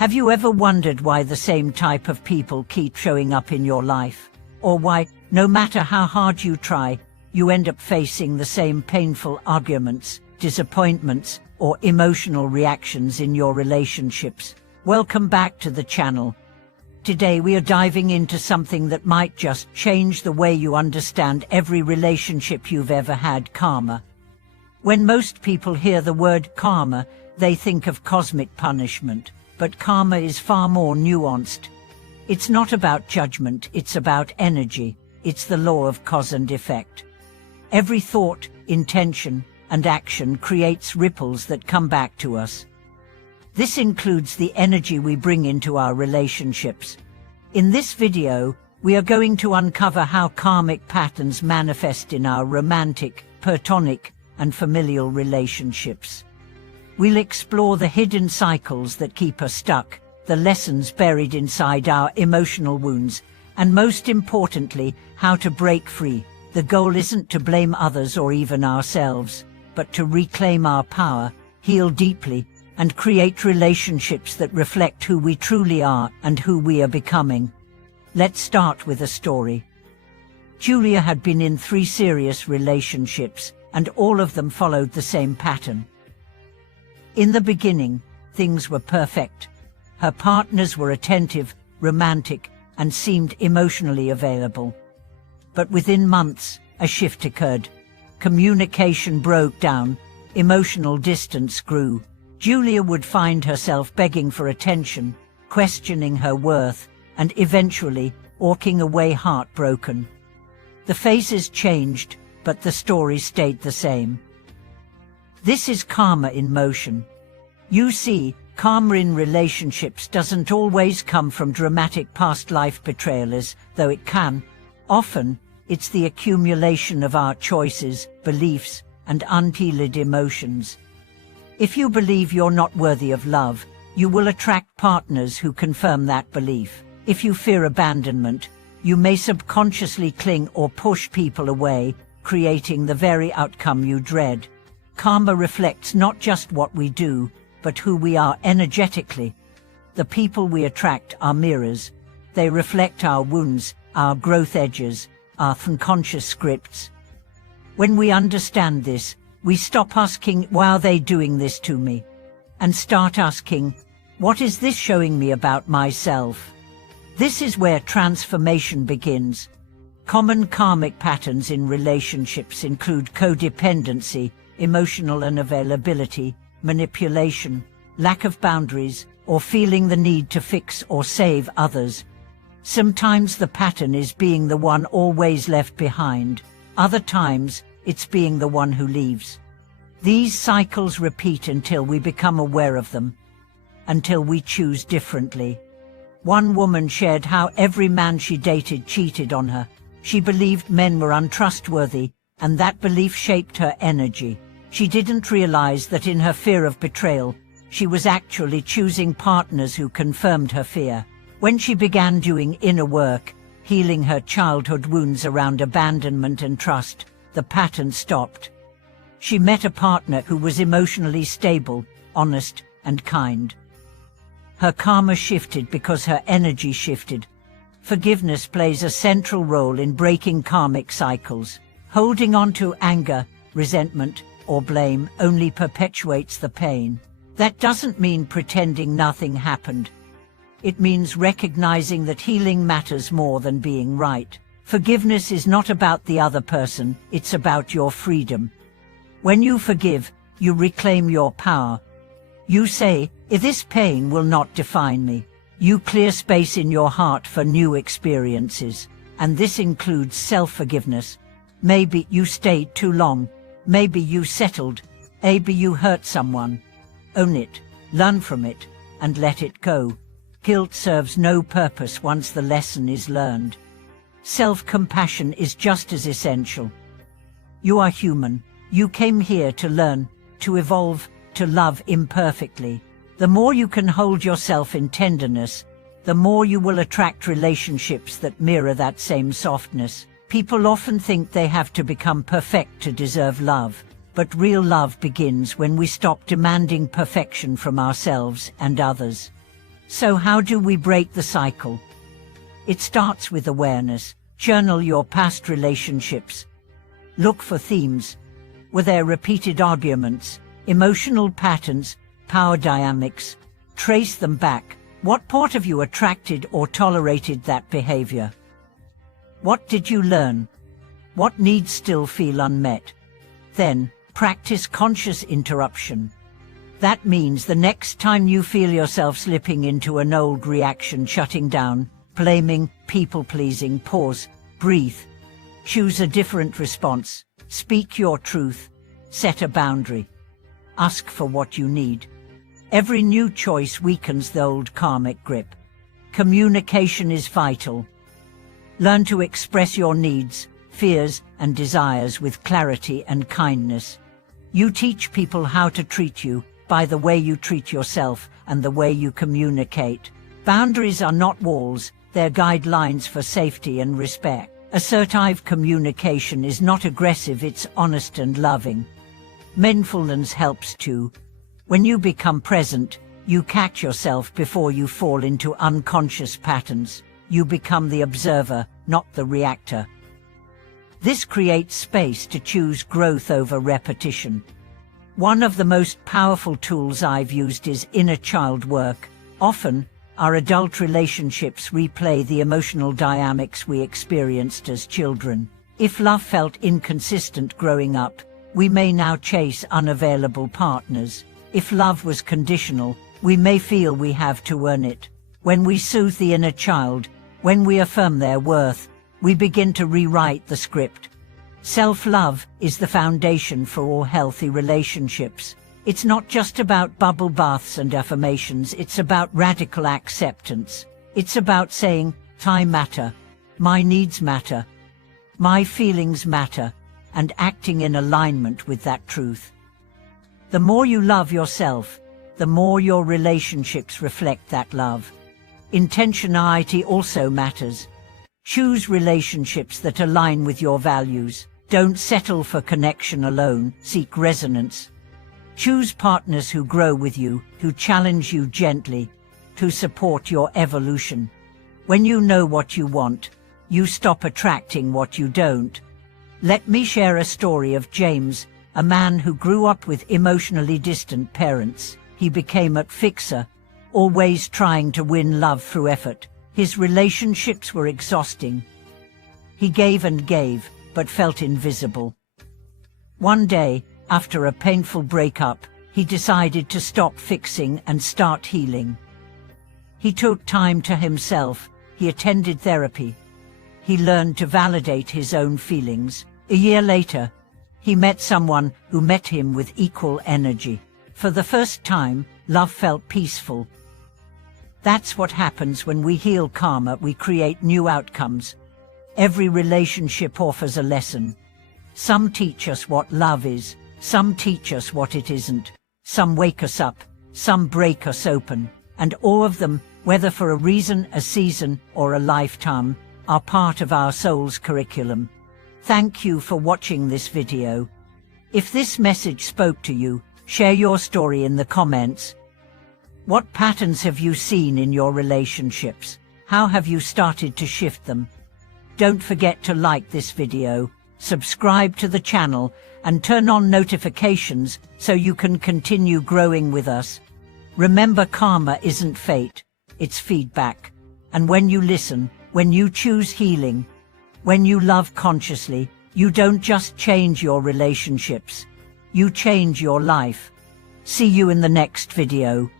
Have you ever wondered why the same type of people keep showing up in your life? Or why, no matter how hard you try, you end up facing the same painful arguments, disappointments, or emotional reactions in your relationships? Welcome back to the channel. Today we are diving into something that might just change the way you understand every relationship you've ever had: karma. When most people hear the word karma, they think of cosmic punishment. But karma is far more nuanced. It's not about judgment, it's about energy. It's the law of cause and effect. Every thought, intention, and action creates ripples that come back to us. This includes the energy we bring into our relationships. In this video, we are going to uncover how karmic patterns manifest in our romantic, platonic, and familial relationships. We'll explore the hidden cycles that keep us stuck, the lessons buried inside our emotional wounds, and most importantly, how to break free. The goal isn't to blame others or even ourselves, but to reclaim our power, heal deeply, and create relationships that reflect who we truly are and who we are becoming. Let's start with a story. Julia had been in 3 serious relationships, and all of them followed the same pattern. In the beginning, things were perfect. Her partners were attentive, romantic, and seemed emotionally available. But within months, a shift occurred. Communication broke down, emotional distance grew. Julia would find herself begging for attention, questioning her worth, and eventually walking away heartbroken. The faces changed, but the story stayed the same. This is karma in motion. You see, karma in relationships doesn't always come from dramatic past life betrayals, though it can. Often, it's the accumulation of our choices, beliefs, and unhealed emotions. If you believe you're not worthy of love, you will attract partners who confirm that belief. If you fear abandonment, you may subconsciously cling or push people away, creating the very outcome you dread. Karma reflects not just what we do, but who we are energetically. The people we attract are mirrors. They reflect our wounds, our growth edges, our unconscious scripts. When we understand this, we stop asking, "Why are they doing this to me?" and start asking, "What is this showing me about myself?" This is where transformation begins. Common karmic patterns in relationships include codependency, emotional unavailability, manipulation, lack of boundaries, or feeling the need to fix or save others. Sometimes the pattern is being the one always left behind. Other times, it's being the one who leaves. These cycles repeat until we become aware of them, until we choose differently. One woman shared how every man she dated cheated on her. She believed men were untrustworthy, and that belief shaped her energy. She didn't realize that in her fear of betrayal, she was actually choosing partners who confirmed her fear. When she began doing inner work, healing her childhood wounds around abandonment and trust, the pattern stopped. She met a partner who was emotionally stable, honest, and kind. Her karma shifted because her energy shifted. Forgiveness plays a central role in breaking karmic cycles. Holding on to anger, resentment, or blame only perpetuates the pain. That doesn't mean pretending nothing happened. It means recognizing that healing matters more than being right. Forgiveness is not about the other person, it's about your freedom. When you forgive, you reclaim your power. You say, "This pain will not define me." You clear space in your heart for new experiences, and this includes self-forgiveness. Maybe you stayed too long. Maybe you settled. Maybe you hurt someone. Own it, learn from it, and let it go. Guilt serves no purpose once the lesson is learned. Self-compassion is just as essential. You are human. You came here to learn, to evolve, to love imperfectly. The more you can hold yourself in tenderness, the more you will attract relationships that mirror that same softness. People often think they have to become perfect to deserve love, but real love begins when we stop demanding perfection from ourselves and others. So how do we break the cycle? It starts with awareness. Journal your past relationships. Look for themes. Were there repeated arguments, emotional patterns, power dynamics? Trace them back. What part of you attracted or tolerated that behavior? What did you learn? What needs still feel unmet? Then, practice conscious interruption. That means the next time you feel yourself slipping into an old reaction, shutting down, blaming, people-pleasing, pause, breathe. Choose a different response. Speak your truth. Set a boundary. Ask for what you need. Every new choice weakens the old karmic grip. Communication is vital. Learn to express your needs, fears, and desires with clarity and kindness. You teach people how to treat you by the way you treat yourself and the way you communicate. Boundaries are not walls, they're guidelines for safety and respect. Assertive communication is not aggressive, it's honest and loving. Mindfulness helps too. When you become present, you catch yourself before you fall into unconscious patterns. You become the observer, not the reactor. This creates space to choose growth over repetition. One of the most powerful tools I've used is inner child work. Often, our adult relationships replay the emotional dynamics we experienced as children. If love felt inconsistent growing up, we may now chase unavailable partners. If love was conditional, we may feel we have to earn it. When we soothe the inner child, when we affirm their worth, we begin to rewrite the script. Self-love is the foundation for all healthy relationships. It's not just about bubble baths and affirmations, it's about radical acceptance. It's about saying, I matter, my needs matter, my feelings matter, and acting in alignment with that truth. The more you love yourself, the more your relationships reflect that love. Intentionality also matters. Choose relationships that align with your values. Don't settle for connection alone, seek resonance. Choose partners who grow with you, who challenge you gently, who support your evolution. When you know what you want, you stop attracting what you don't. Let me share a story of James, a man who grew up with emotionally distant parents. He became a fixer, always trying to win love through effort. His relationships were exhausting. He gave and gave, but felt invisible. One day, after a painful breakup, he decided to stop fixing and start healing. He took time to himself, he attended therapy. He learned to validate his own feelings. A year later, he met someone who met him with equal energy. For the first time, love felt peaceful. That's what happens when we heal karma, we create new outcomes. Every relationship offers a lesson. Some teach us what love is, some teach us what it isn't. Some wake us up, some break us open. And all of them, whether for a reason, a season, or a lifetime, are part of our soul's curriculum. Thank you for watching this video. If this message spoke to you, share your story in the comments. What patterns have you seen in your relationships? How have you started to shift them? Don't forget to like this video, subscribe to the channel, and turn on notifications so you can continue growing with us. Remember, karma isn't fate, it's feedback. And when you listen, when you choose healing, when you love consciously, you don't just change your relationships, you change your life. See you in the next video.